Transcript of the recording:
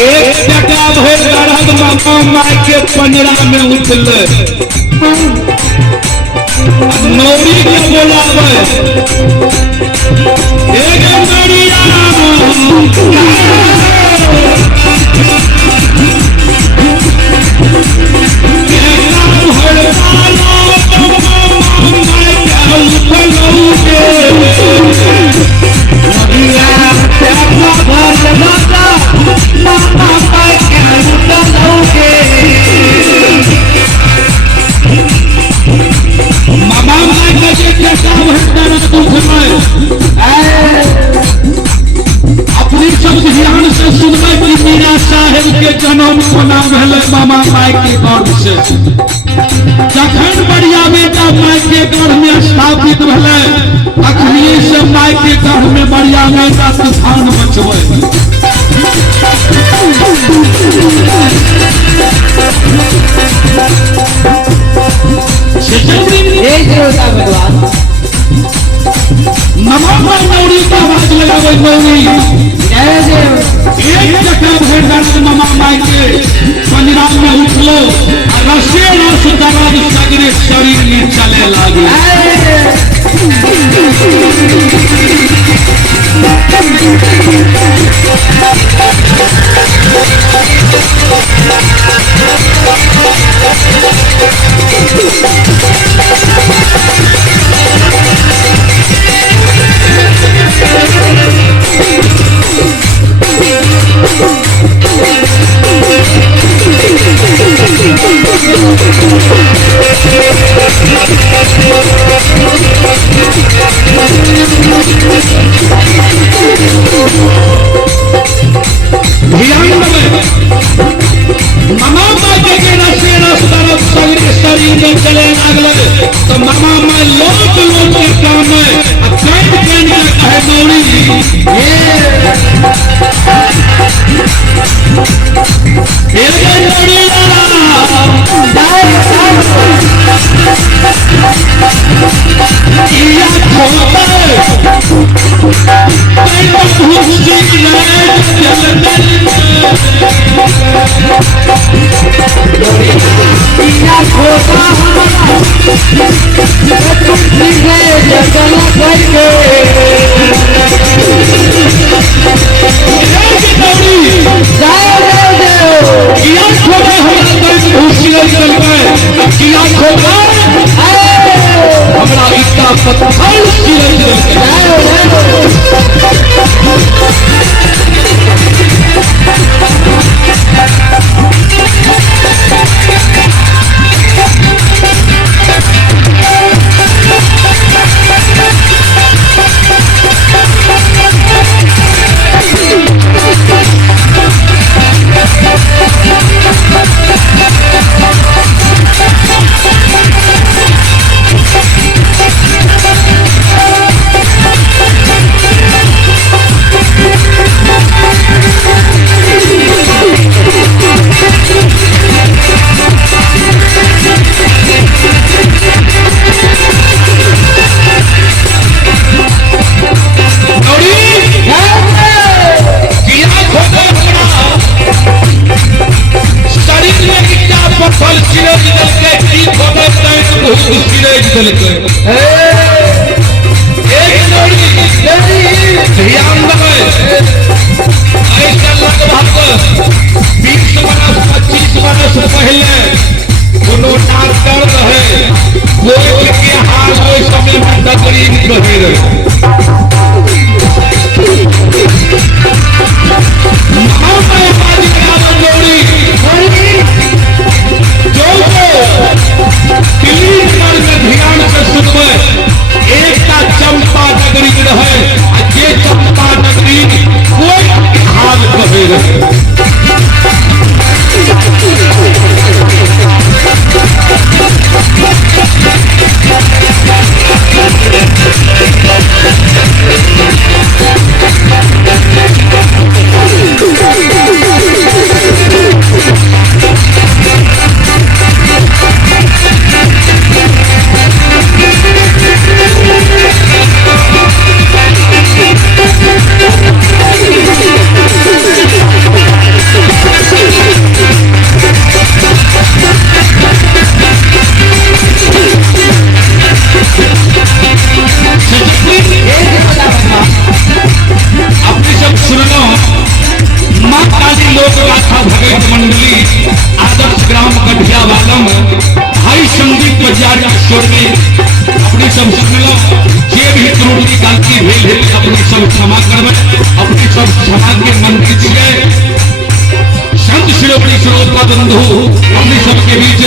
एक टका भर गढ़ मामा माई के पंजरा में उठले नौरी के बोलावे एक बढ़िया अपनी सब ध्यान से सुनबे कि मीरा साहेब के जन्म कोना भेल मामा माई के गर्भ से जखन बढ़िया बेटा माई के गर्भ में स्थापित भेले अखनिए से माई के गर्भ में बढ़िया बेटा तूफान मचबे मामा नौरी का आवाज लगावे नौरी एक टका भेड़ मामा माई के पंजरा में उठलो रसे रस दर्द सगरे शरीर में चले लागे तो मामा मैं लोट लोट के काम है कैन कैन का कहे नौरी हजार के स्वर में अपनी सब सुनलो जे भी त्रुटि गलती भेल है अपनी सब क्षमा करबे अपनी सब क्षमा के मंदिर छिए संत शिरोमणि श्रोता बंधु अपनी सबके बीच